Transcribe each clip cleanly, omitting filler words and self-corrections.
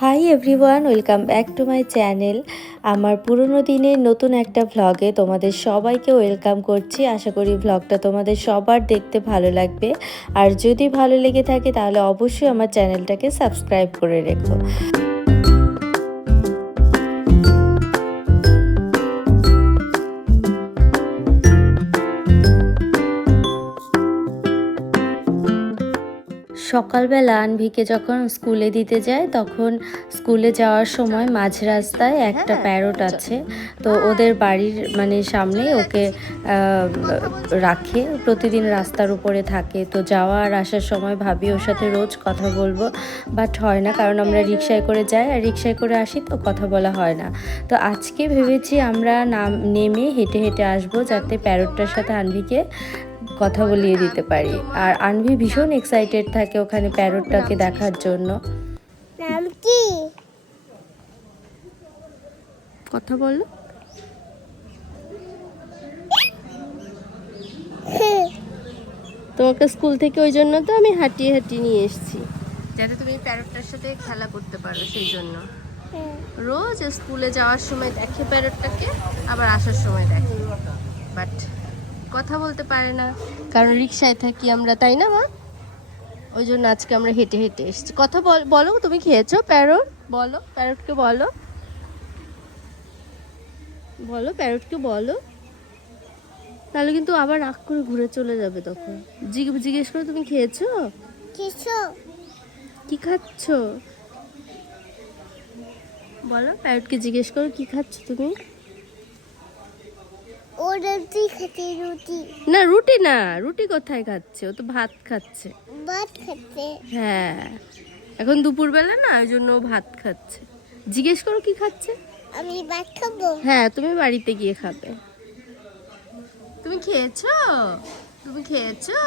Hi everyone, welcome back to my channel. আমার পুরনো দিনের নতুন একটা ভ্লগে তোমাদের সবাইকে ওয়েলকাম করছি। আশা করি ভ্লগটা তোমাদের সবার দেখতে ভালো লাগবে। আর যদি ভালো লেগে থাকে তাহলে অবশ্যই আমার চ্যানেলটাকে সাবস্ক্রাইব করে রেখো। সকালবেলা আনভিকে যখন স্কুলে দিতে যায় তখন স্কুলে যাওয়ার সময় মাঝ রাস্তায় একটা প্যারট আছে, তো ওদের বাড়ির সামনে ওকে রাখে, প্রতিদিন রাস্তার উপরে থাকে। তো যাওয়া আর আসার সময় ভাবি ওর সাথে রোজ কথা বলবো, বাট হয় না, কারণ আমরা রিক্সায় করে যাই আর রিক্সায় করে আসি, তো কথা বলা হয় না। তো আজকে ভেবেছি আমরা নেমে হেঁটে হেঁটে আসবো, যাতে প্যারটটার সাথে আনভিকে কথা বলিয়ে দিতে পারি। আর আনভি ভীষণ এক্সাইটেড থাকে ওখানে প্যারটটাকে দেখার জন্য। নাম কি? কথা বলো। তোমাকে স্কুল থেকে ওই জন্য তো আমি হাঁটিয়ে হাঁটিয়ে নিয়ে এসেছি, যাতে তুমি প্যারটটার সাথে খেলা করতে পারো, সেই জন্য। রোজ স্কুলে যাওয়ার সময় দেখে প্যারটটাকে, আবার আসার সময় দেখে, বাট কথা বলতে পারে না, কারণ রিক্সায় থাকি আমরা, তাই না মা? ওই জন্য আজকে আমরা হেঁটে হেঁটে এসেছি। কথা বলো, তুমি খেয়েছো প্যারট? বলো প্যারটকে, বলো বলো প্যারটকে বলো, তাহলে কিন্তু আবার রাগ করে ঘুরে চলে যাবে। তখন জিজ্ঞেস করো তুমি খেয়েছো, কি খাচ্ছ, বলো। প্যারটকে জিজ্ঞেস করো কি খাচ্ছ তুমি। ও রুটি খেতে। রুটি না, রুটি না, রুটি কোথায় খাচ্ছে, ও তো ভাত খাচ্ছে। ভাত খেতে? হ্যাঁ, এখন দুপুরবেলা না, ওই জন্য ও ভাত খাচ্ছে। জিজ্ঞেস করো কি খাচ্ছে। আমি ভাত খাবো? হ্যাঁ, তুমি বাড়িতে গিয়ে খাবে। তুমি খেয়েছো, তুমি খেয়েছো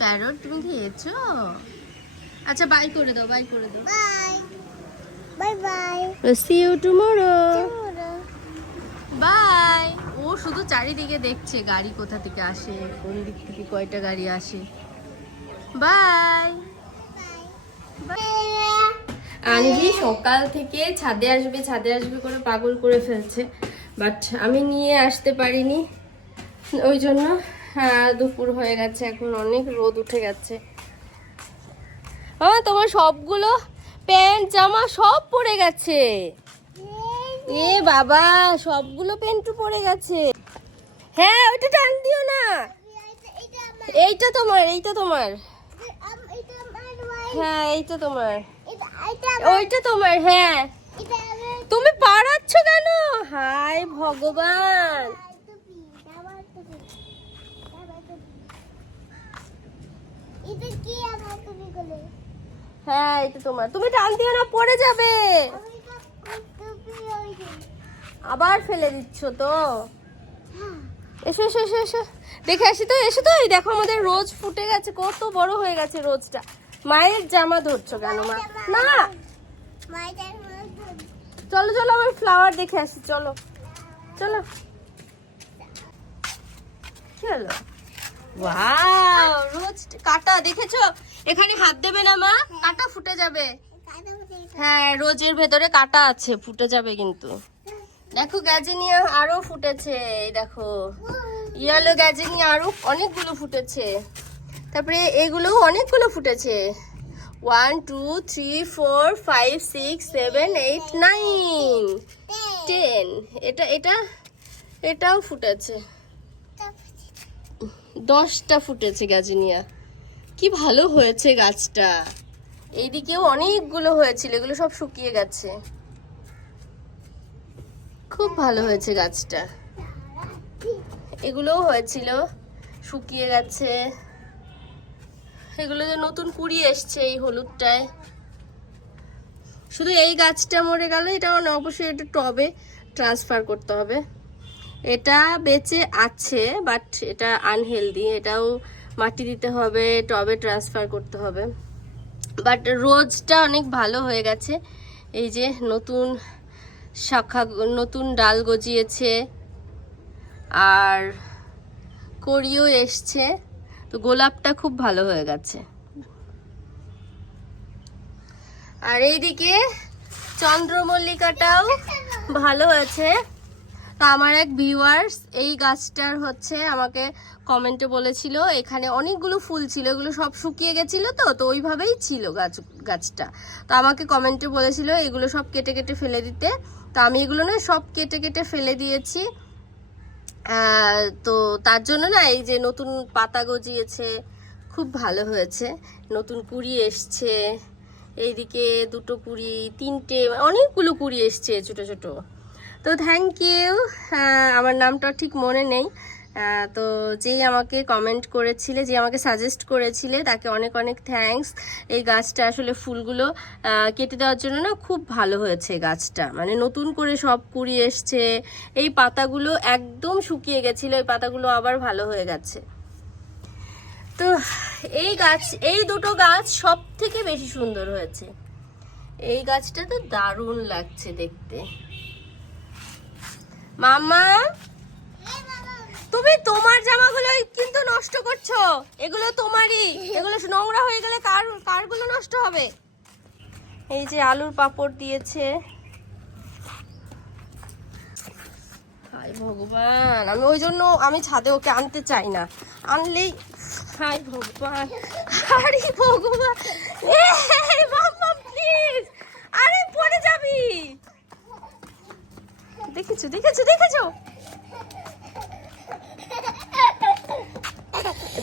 প্যারট, তুমি খেয়েছো? আচ্ছা, বাই করে দাও, বাই করে দাও। Bye bye bye, see you tomorrow. Tomorrow. Bye. ও শুধু চারিদিকে দেখছে গাড়ি কোথা থেকে আসে, কোন দিক থেকে কয়টা গাড়ি আসে। বাই। আনভি সকাল থেকে ছাদে আসবে ছাদে আসবে করে পাগল করে ফেলছে, বাট আমি নিয়ে আসতে পারিনি, ওই জন্য। দুপুর হয়ে গেছে, এখন অনেক রোদ উঠে গেছে। তোমার সবগুলো প্যান্ট জামা সব পড়ে গেছে। এ বাবা, সবগুলো প্যান্টু পড়ে গেছে। হ্যাঁ, ওইটা টান দিও না। এইটা তোমার, এইটা তোমার। হ্যাঁ, এইটা তোমার, ওইটা তোমার। হ্যাঁ, তুমি পারাচ্ছ কেন? হায় ভগবান। হ্যাঁ, এটা তোমার, তুমি টান দিও না, পড়ে যাবে। আবার ফেলে দিচ্ছ তো। এসো এসো এসো এসো, দেখে আসি তো, এসো তো। এই দেখো আমাদের রোজ ফুটে গেছে, কত বড় হয়ে গেছে রোজটা। মায়ের জামা ধরছো কেন মা? না, চলো চলো, আমার ফ্লাওয়ার দেখে আসি, চলো চলো। কি হলো? ওয়াও, রোজ কাটা দেখেছো? এখানে হাত দেবে না মা, কাটা ফুটে যাবে। হ্যাঁ, রোজের ভেতরে কাটা আছে, ফুটে যাবে কিন্তু। দেখো গ্যাজিনিয়া আরো ফুটেছে, এই দেখো ইয়েলো গ্যাজিনিয়া আরো অনেকগুলো ফুটেছে। তারপরে এগুলো অনেকগুলো ফুটেছে, 1 2 3 4 5 6 7 8 9 10। এটা এটা এটাও ফুটেছে, 10টা ফুটেছে গ্যাজিনিয়া। কি ভালো হয়েছে গাছটা। এইদিকেও অনেকগুলো হয়েছিল, এগুলো সব শুকিয়ে গেছে। খুব ভালো হয়েছে গাছটা। এগুলোও হয়েছিল, শুকিয়ে গেছে। এগুলো যে নতুন কুড়ি এসছে এই হলুদটায়। শুধু এই গাছটা মরে গেল, এটা অবশ্যই একটু টবে ট্রান্সফার করতে হবে। এটা বেঁচে আছে, বাট এটা আনহেলদি, এটাও মাটি দিতে হবে, টবে ট্রান্সফার করতে হবে। বাট রোজটা অনেক ভালো হয়ে গেছে। এই যে নতুন শাখা, নতুন ডাল গজিয়েছে, আর কড়িও এসছে। তো গোলাপটা খুব ভালো হয়ে গেছে। আর এইদিকে চন্দ্রমল্লিকাটাও ভালো হয়েছে। তো আমার এক ভিউয়ার্স এই গাছটার হচ্ছে আমাকে কমেন্টে বলেছিল এখানে অনেকগুলো ফুল ছিল, এগুলো সব শুকিয়ে গেছিল, তো ওইভাবেই ছিল গাছটা। তো আমাকে কমেন্টে বলেছিল এগুলো সব কেটে কেটে ফেলে দিতে। তো আমি এগুলো না সব কেটে কেটে ফেলে দিয়েছি। তো তার জন্য না এই যে নতুন পাতা গজিয়েছে, খুব ভালো হয়েছে, নতুন কুড়ি এসছে। এইদিকে দুটো কুড়ি, তিনটে, অনেকগুলো কুড়ি এসছে ছোট ছোট। তো থ্যাংক ইউ। আমার নামটা ঠিক মনে নেই। তো যেই আমাকে কমেন্ট করেছিলে, যে আমাকে সাজেস্ট করেছিলে, তাকে অনেক অনেক থ্যাঙ্কস। এই গাছটা আসলে ফুলগুলো কেটে দেওয়ার জন্য না খুব ভালো হয়েছে গাছটা, মানে নতুন করে সব কুড়ি এসছে। এই পাতাগুলো একদম শুকিয়ে গেছিলো, এই পাতাগুলো আবার ভালো হয়ে গেছে। তো এই দুটো গাছ সব থেকে বেশি সুন্দর হয়েছে। এই গাছটা তো দারুণ লাগছে দেখতে। মামা, তুমি তোমার জামাগুলো কিন্তু নষ্ট করছো, এগুলো তোমারই, এগুলো নোংরা হয়ে গেলে কারগুলো নষ্ট হবে। এই যে আলুর পাপড় দিয়েছে। হায় ভগবান, আমি ওই জন্য আমি ছাদে ওকে আনতে চাই না, আনলেই হায় ভগবান, আরে ভগবান, মাম্মা প্লিজ, আরে পড়ে যাবি। দেখেছো দেখেছো দেখেছো,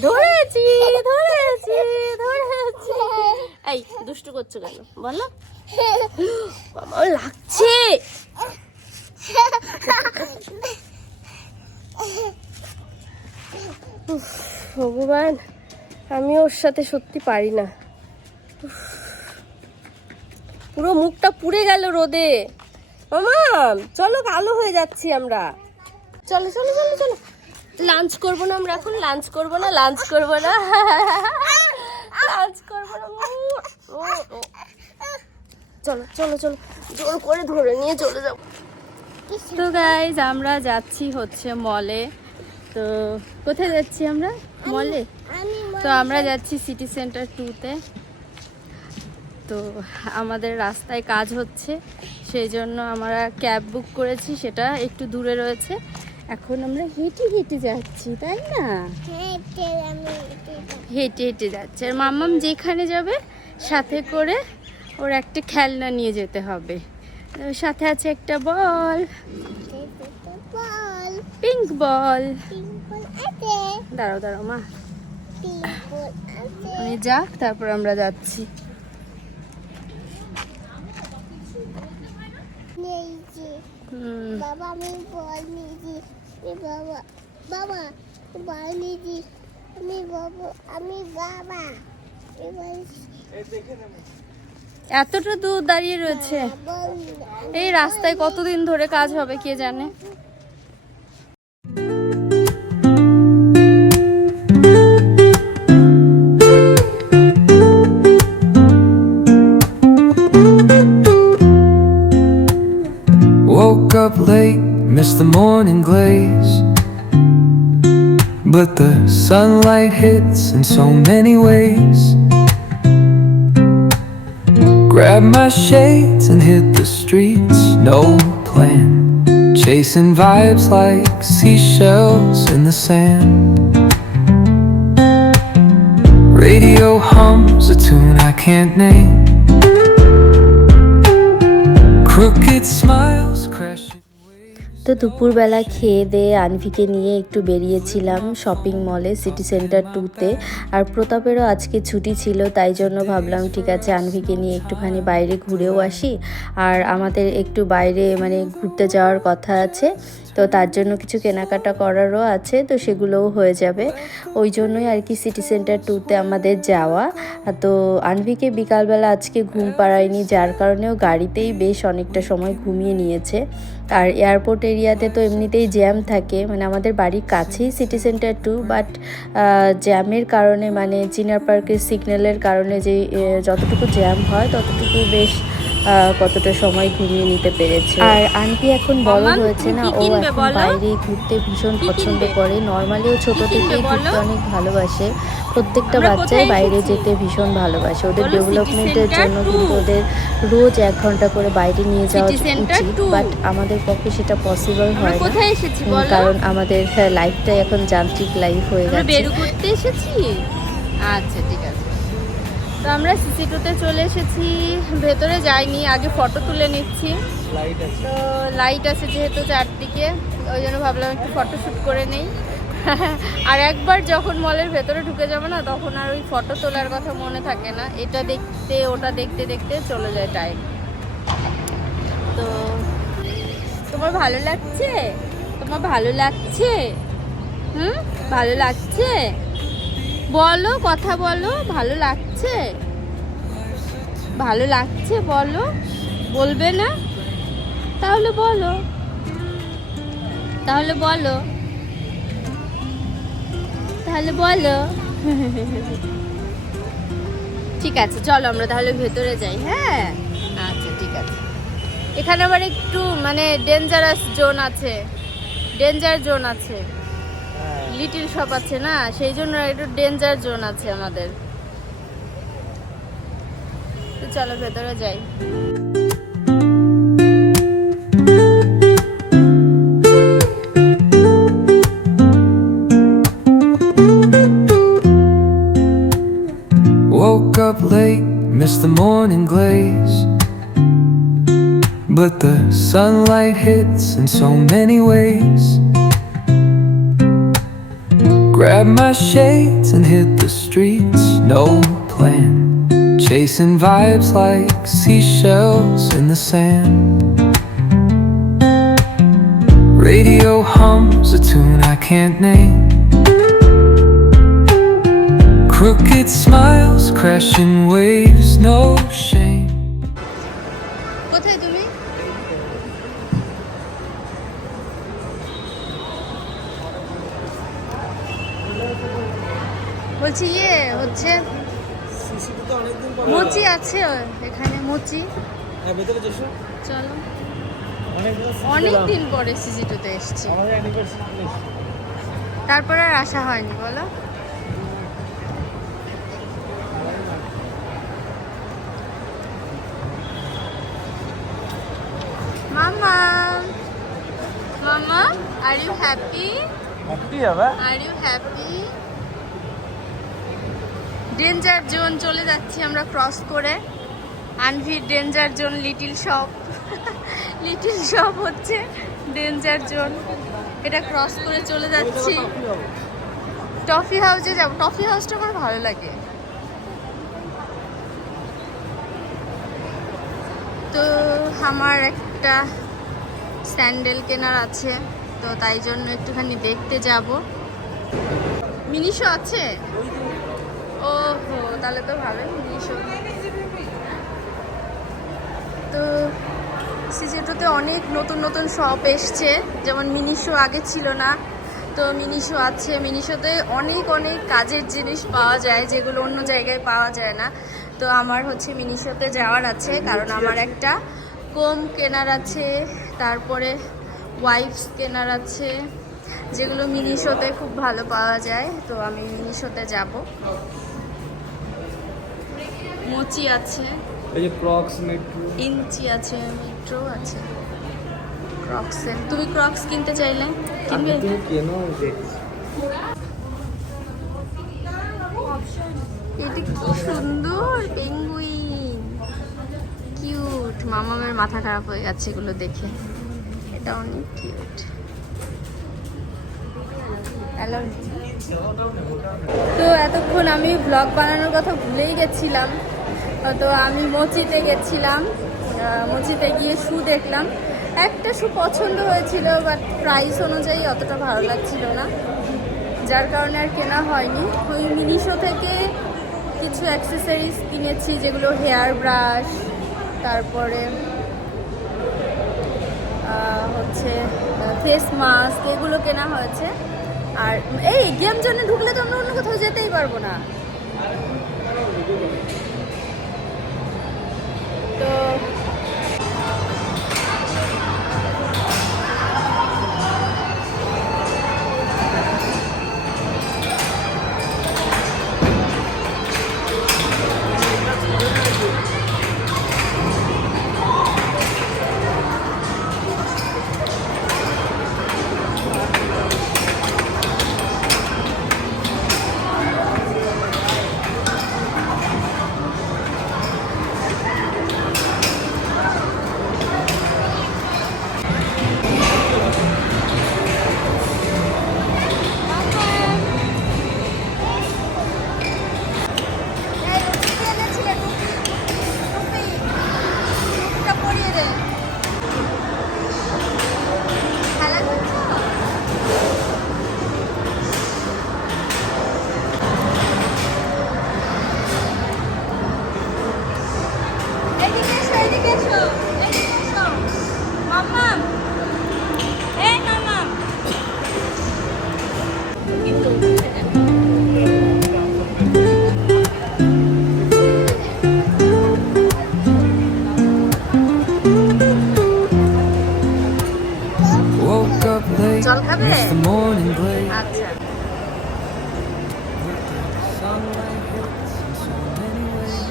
ধরেছি ধরেছি ধরেছি। এই দুষ্টু করছো কেন বলো? আমার লাগছে। ভগবান, আমি ওর সাথে সত্যি পারি না। পুরো মুখটা পুড়ে গেল রোদে। মামা চলো, কালো হয়ে যাচ্ছি আমরা। চলো চলো চলো চলো, লাঞ্চ করবো না আমরা এখন, লাঞ্চ করবো না, লাঞ্চ করবো না, লাঞ্চ করবো না। চলো চলো চলো, জোর করে ধরে নিয়ে চলে যাবো। তো গাইজ আমরা যাচ্ছি হচ্ছে মলে। তো কোথায় যাচ্ছি আমরা? মলে। তো আমরা যাচ্ছি সিটি সেন্টার 2-তে। তো আমাদের রাস্তায় কাজ হচ্ছে, সেই জন্য আমরা ক্যাব বুক করেছি, সেটা একটু দূরে রয়েছে। এখন আমরা হেঁটে হেঁটে যাচ্ছি, তাই না? হেঁটে হেঁটে যাচ্ছে। আর মাম্মাম যেখানে যাবে সাথে করে ওর একটা খেলনা নিয়ে যেতে হবে। ওর সাথে আছে একটা বল, পিঙ্ক বল। দাঁড়াও দাঁড়াও মা, উনি যাক, তারপর আমরা যাচ্ছি। বাবা আমি বল নিয়েছি, বাবা বাবা বল নিয়েছি, আমি বাবা আমি বাবা। এতটা দূর দাঁড়িয়ে রয়েছে, এই রাস্তায় কতদিন ধরে কাজ হবে কে জানে। Woke up late, missed the morning glaze, but the sunlight hits in so many ways. Grabbed my shades and hit the streets, no plan, chasing vibes like seashells in the sand. Radio hums a tune I can't name, crooked smiles crashing. তো দুপুরবেলা খেয়ে দিয়ে আনভিকে নিয়ে একটু বেরিয়েছিলাম shopping মলে city centre 2-তে। আর প্রতাপেরও আজকে ছুটি ছিল, তাই জন্য ভাবলাম ঠিক আছে আনভিকে নিয়ে একটুখানি বাইরে ঘুরেও আসি। আর আমাদের একটু বাইরে মানে ঘুরতে যাওয়ার কথা আছে, তো তার জন্য কিছু কেনাকাটা করারও আছে, তো সেগুলোও হয়ে যাবে। ওই জন্যই আর কি সিটি সেন্টার 2-তে আমাদের যাওয়া। তো আনভিকে বিকালবেলা আজকে ঘুম পাড়ায়নি, যার কারণেও গাড়িতেই বেশ অনেকটা সময় ঘুমিয়ে নিয়েছে। আর এয়ারপোর্ট এরিয়াতে তো এমনিতেই জ্যাম থাকে, মানে আমাদের বাড়ির কাছেই সিটি সেন্টার 2, বাট জ্যামের কারণে মানে চিনার পার্কের সিগন্যালের কারণে যে যতটুকু জ্যাম হয় ততটুকু বেশ কতটা সময় ঘুমিয়ে নিতে পেরেছে। আর আন্টি এখন বড় মাম্মাম, হয়েছে না, তুমি ও কি কিনবে এখন বলো? বাইরে ঘুরতে ভীষণ কি পছন্দ কিনবে? করে। নর্মালিও ছোট কি কিনবে থেকেই বলো? ঘুরতে অনেক ভালোবাসে। প্রত্যেকটা আমরা বাচ্চাই কোথায় বাইরে এসেছি? যেতে ভীষণ ভালোবাসে। ওদের বলো, সিটি ডেভেলপমেন্টের সেন্টার জন্য 2। কিন্তু ওদের রোজ 1 ঘন্টা করে বাইরে নিয়ে যাওয়া সিটি সেন্টার উচিত, 2। বাট আমাদের পক্ষে সেটা পসিবল আমরা হয় না। কোথায় এসেছি বলো? কারণ আমাদের লাইফটাই এখন যান্ত্রিক লাইফ হয়ে আমরা গেছে। বেরু করতে এসেছি। আচ্ছা ঠিক আছে। তো আমরা সিসি2তে চলে এসেছি, ভেতরে যাইনি, আগে ফটো তুলে নিচ্ছি। তো লাইট আছে যেহেতু চারদিকে, ওই জন্য ভাবলাম একটু ফটো শ্যুট করে নেই। আর একবার যখন মলের ভেতরে ঢুকে যাবো না, তখন আর ওই ফটো তোলার কথা মনে থাকে না, এটা দেখতে ওটা দেখতে দেখতে চলে যায় টাইম। তো তোমার ভালো লাগছে? তোমার ভালো লাগছে? ভালো লাগছে? বলো, কথা বলো, ভালো লাগছে? ভালো লাগছে বলো। বলবে না? তাহলে বলো, তাহলে বলো, তাহলে বলো। ঠিক আছে, চলো আমরা তাহলে ভেতরে যাই। হ্যাঁ আচ্ছা ঠিক আছে। এখানে আবার একটু মানে ডেঞ্জারাস জোন আছে, ডেঞ্জার জোন আছে, লিটিল শপ আছে না, সেই জন্য একটু ডেঞ্জার জোন আছে আমাদের। তো চলো ভেতরে যাই। Woke up late, missed the morning glaze, but the sunlight hits in so many ways. Grabbed my shades and hit the streets, no plan, chasing vibes like seashells in the sand. Radio hums a tune I can't name, crooked smiles, crashing waves, no shame. কোথায় তুমি? বলছি ইয়ে হচ্ছে মুচি আছে এখানে, মুচি। চলো, অনেক দিন পরে সিসি2তে এসেছি, তারপর আর আসা হয়নি বলো। মামা, মামা, are you happy? Are you happy? Danger zone চলে যাচ্ছি আমরা ক্রস করে। Anvir danger zone little shop, little shop হচ্ছে ডেঞ্জার জোন। এটা ক্রস করে চলে যাচ্ছি টফি হাউসে যাব। টফি হাউসটা আমার ভালো লাগে। তো আমার একটা স্যান্ডেল কেনার আছে, তো তাই জন্য একটুখানি দেখতে যাব। মিনিশো আছে? ওহো, তাহলে তো ভালোই মিনিশো। তো সিসি2তে অনেক নতুন নতুন শপ এসছে, যেমন মিনিশো আগে ছিল না, তো মিনিশো আছে। মিনিশোতে অনেক অনেক কাজের জিনিস পাওয়া যায় যেগুলো অন্য জায়গায় পাওয়া যায় না। তো আমার হচ্ছে মিনিশোতে যাওয়ার আছে, কারণ আমার একটা কোম কেনার আছে, তারপরে ওয়াইপস কেনার আছে, যেগুলো মিনিশোতে খুব ভালো পাওয়া যায়। তো আমি মিনিশোতে যাব। মুচি আছে, এই যে ক্রক্স মেট্রো ইঞ্চি আছে, মেট্রো আছে, ক্রক্সের। তুমি ক্রক্স কিনতে চাইলে কিনবে? তুমি কেন দেখছি এটা কি সুন্দর পেঙ্গুইন, কিউট। মামামের মাথা খারাপ হয়ে গেছে এগুলো দেখে, এটা অনেক কিউট। তো এতক্ষণ আমি ব্লগ বানানোর কথা ভুলেই গেছিলাম। তো আমি মোচিতে গেছিলাম, মোচিতে গিয়ে শু দেখলাম। একটা শু পছন্দ হয়েছিল, বাট প্রাইস অনুযায়ী অতটা ভালো লাগছিল না, যার কারণে আর কেনা হয়নি। ওই মিনিশো থেকে কিছু অ্যাক্সেসরিজ কিনেছি, যেগুলো হেয়ার ব্রাশ, তারপরে হচ্ছে ফেস মাস্ক, এগুলো কেনা হয়েছে। আর এই গেম জোনে ঢুকলে তো আমরা অন্য কোথাও যেতেই পারবো না। তো miss the morning glade. আচ্ছা Sunlight hits in so many ways.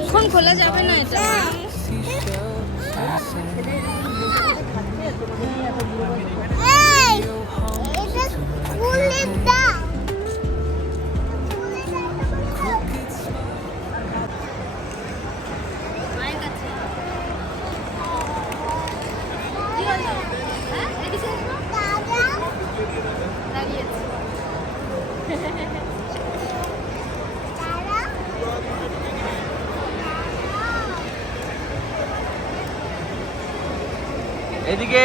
এখন খোলা যাবে না এটা এদিকে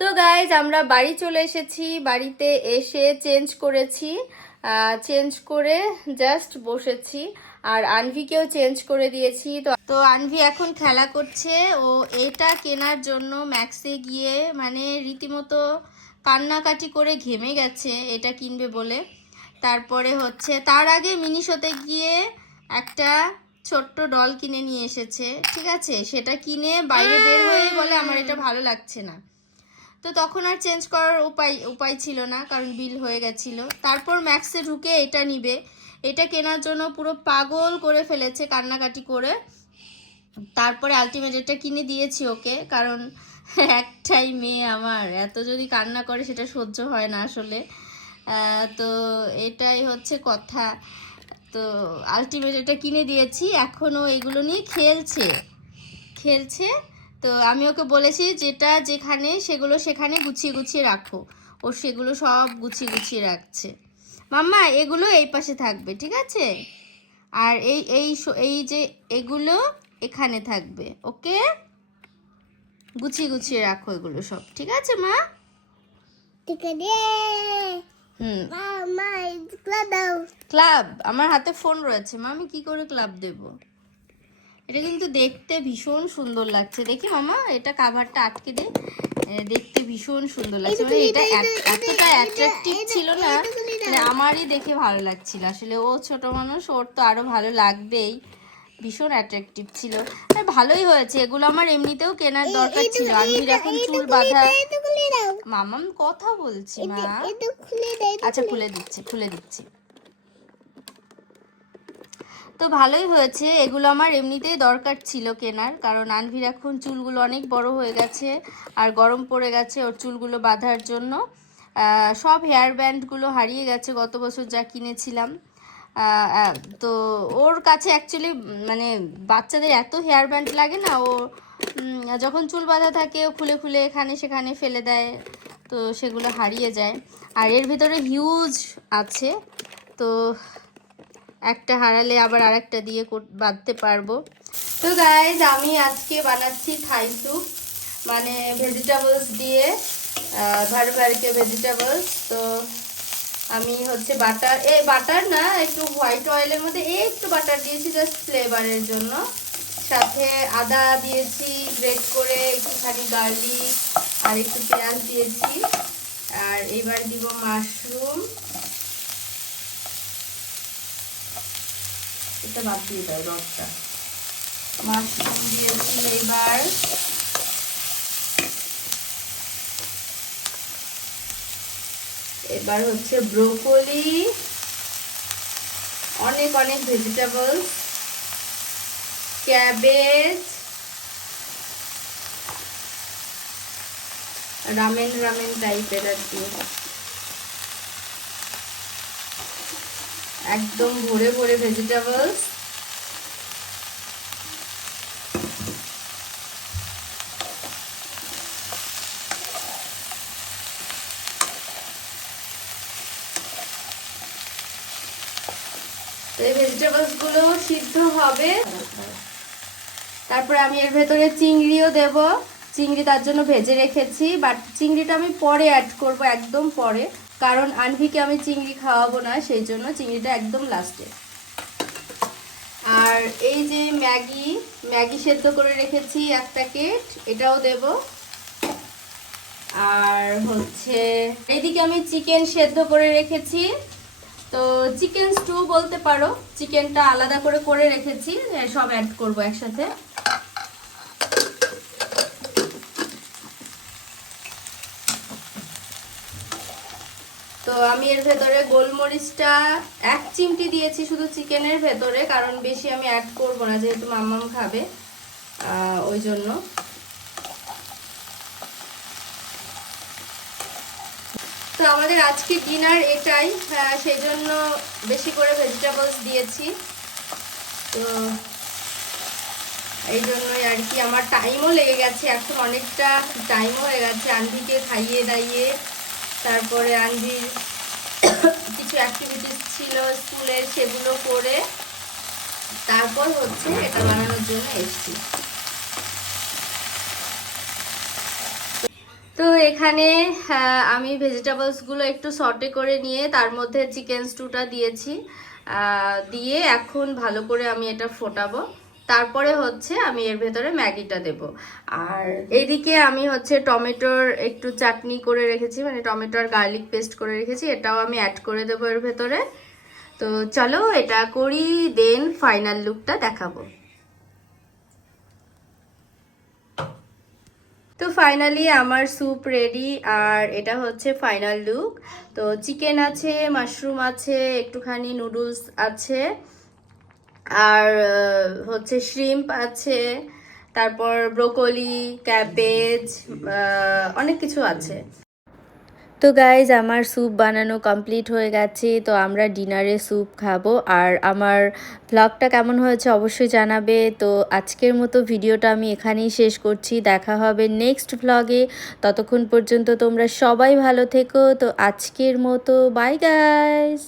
তো গাইজ আমরা বাড়ি চলে এসেছি বাড়িতে এসে চেঞ্জ করেছি চেঞ্জ করে জাস্ট বসেছি আর আনভিকেও চেঞ্জ করে দিয়েছি তো আনভি এখন খেলা করছে ও এটা কেনার জন্য ম্যাক্সে গিয়ে মানে রীতিমতো কান্নাকাটি করে ঘেমে গেছে এটা কিনবে বলে তারপরে হচ্ছে তার আগে মিনিশোতে গিয়ে একটা ছোট্ট ডল কিনে নিয়ে এসেছে ঠিক আছে সেটা কিনে বাইরে বের হয়ে বলে আমার এটা ভালো লাগছে না তো তখন আর চেঞ্জ করার উপায় ছিল না কারণ বিল হয়ে গেছিল তারপর ম্যাক্সে ঢুকে এটা নিবে এটা কেনার জন্য পুরো পাগল করে ফেলেছে কান্নাকাটি করে তারপরে আলটিমেট এটা কিনে দিয়েছি ওকে কারণ একটাই মেয়ে আমার এত যদি কান্না করে সেটা সহ্য হয় না আসলে তো এটাই হচ্ছে কথা তো আলটিমেট এটা কিনে দিয়েছি এখনও এগুলো নিয়ে খেলছে তো আমি ওকে বলেছি যেটা যেখানে সেগুলো সেখানে গুছিয়ে গুছিয়ে রাখো ও সেগুলো সব গুছিয়ে গুছিয়ে রাখছে মাম্মা এগুলো এই পাশে থাকবে ঠিক আছে আর এই যে এগুলো এখানে থাকবে ওকে গুছিয়ে গুছিয়ে রাখো এগুলো সব ঠিক আছে মা ক্লাব আমার হাতে ফোন রয়েছে মা আমি কি করে ক্লাব দেব এটা কিন্তু দেখতে ভীষণ সুন্দর লাগছে দেখি মামা এটা কভারটা আটকে দে দেখতে ভীষণ সুন্দর লাগছে মানে এটা এতটা অ্যাট্রাকটিভ ছিল না মানে আমারই দেখে ভালো লাগছিল আসলে ও ছোট মানুষ ওর তো আরো ভালো লাগবেই ভীষণ অ্যাট্রাকটিভ ছিল আর ভালোই হয়েছে এগুলো আমার এমনিতেও কেনার দরকার ছিল আনভির এখন চুল বাঁধা মামা আমি কথা বলছি মা আচ্ছা খুলে দিচ্ছি তো ভালোই হয়েছে এগুলো আমার এমনিতেই দরকার ছিল কেনার কারণ আনভির এখন চুলগুলো অনেক বড় হয়ে গেছে আর গরম পড়ে গেছে ওর চুলগুলো বাঁধার জন্য সব হেয়ার ব্যান্ডগুলো হারিয়ে গেছে গত বছর যা কিনেছিলাম তো ওর কাছে অ্যাকচুয়ালি মানে বাচ্চাদের এত হেয়ার ব্যান্ড লাগে না ও যখন চুল বাঁধা থাকে ও খুলে খুলে এখানে সেখানে ফেলে দেয় তো সেগুলো হারিয়ে যায় আর এর ভিতরে হিউজ আছে তো একটা হারালে আবার আরেকটা দিয়ে বাঁধতে পারবো তো গাইজ আমি আজকে বানাচ্ছি থাই স্যুপ মানে ভেজিটেবলস দিয়ে ভারকে ভেজিটেবলস তো আমি হচ্ছে বাটার না একটু হোয়াইট অয়েলের মধ্যে একটু বাটার দিয়েছি জাস্ট ফ্লেভারের জন্য সাথে আদা দিয়েছি গ্রেট করে একটুখানি গার্লিক আর একটু পেঁয়াজ দিয়েছি আর এবার দিব মাশরুম এটা বাদ দিয়ে দাও রসটা মাশরুম দিয়েছি এবার হচ্ছে ব্রোকলি অনেক অনেক ভেজিটেবলস ক্যাবেজ রামেন টাইপের আর কি একদম ভরে ভরে ভেজিটেবলস এই ভেজিটেবলস গুলো সিদ্ধ হবে তারপরে আমি এর ভেতরে চিংড়িও দেব চিংড়ি তার জন্য ভেজে রেখেছি বাট চিংড়িটা আমি পরে অ্যাড করব একদম পরে কারণ আনভিকে আমি চিংড়ি খাওয়াবো না সেই জন্য চিংড়িটা একদম লাস্টে আর এই যে ম্যাগি সেদ্ধ করে রেখেছি 1 প্যাকেট, এটাও দেব। আর হচ্ছে এইদিকে আমি চিকেন সেদ্ধ করে রেখেছি, তো চিকেন স্টু বলতে পারো, চিকেনটা আলাদা করে রেখেছি, সব অ্যাড করব একসাথে। তো আমি এর ভেতরে গোলমরিচটা 1 চিমটি দিয়েছি শুধু চিকেনের ভেতরে, কারণ বেশি আমি অ্যাড করব না, যেহেতু মাম্মাম খাবে ওই জন্য। তো আমাদের আজকে ডিনার এটাই, সেই জন্য বেশি করে ভেজিটেবলস দিয়েছি। তো এই জন্যই আর কি, আমার টাইমও লেগে গেছে, এখন অনেকটা টাইমও হয়ে গেছে আনভিকে খাইয়ে দাইয়ে, তারপরে আনভির কিছু অ্যাক্টিভিটিস ছিল স্কুলের, সেগুলো করে তারপর হচ্ছে এটা বানানোর জন্য এসেছি। তো এখানে আমি ভেজিটেবলসগুলো একটু সটে করে নিয়ে তার মধ্যে চিকেন স্টুটা দিয়েছি, দিয়ে এখন ভালো করে আমি এটা ফোটাবো, তারপরে হচ্ছে আমি এর ভেতরে ম্যাগিটা দেব। আর এইদিকে আমি হচ্ছে টমেটোর একটু চাটনি করে রেখেছি, মানে টমেটো আর গার্লিক পেস্ট করে রেখেছি, এটাও আমি অ্যাড করে দেবো এর ভেতরে। তো চলো এটা করি, দেন ফাইনাল লুকটা দেখাবো। তো ফাইনালি আমার স্যুপ রেডি, আর এটা হচ্ছে ফাইনাল লুক। তো চিকেন আছে, মাশরুম আছে, একটুখানি নুডলস আছে, আর হচ্ছে শ্রিম্প আছে, তারপর ব্রোকলি, ক্যাবেজ, অনেক কিছু আছে। তো গাইজ আমার স্যুপ বানানো কমপ্লিট হয়ে গেছে, তো আমরা ডিনারে স্যুপ খাবো। আর আমার ভ্লগটা কেমন হয়েছে অবশ্যই জানাবে। তো আজকের মতো ভিডিওটা আমি এখানেই শেষ করছি, দেখা হবে নেক্সট ভ্লগে। ততক্ষণ পর্যন্ত তোমরা সবাই ভালো থেকো। তো আজকের মতো বাই গাইজ।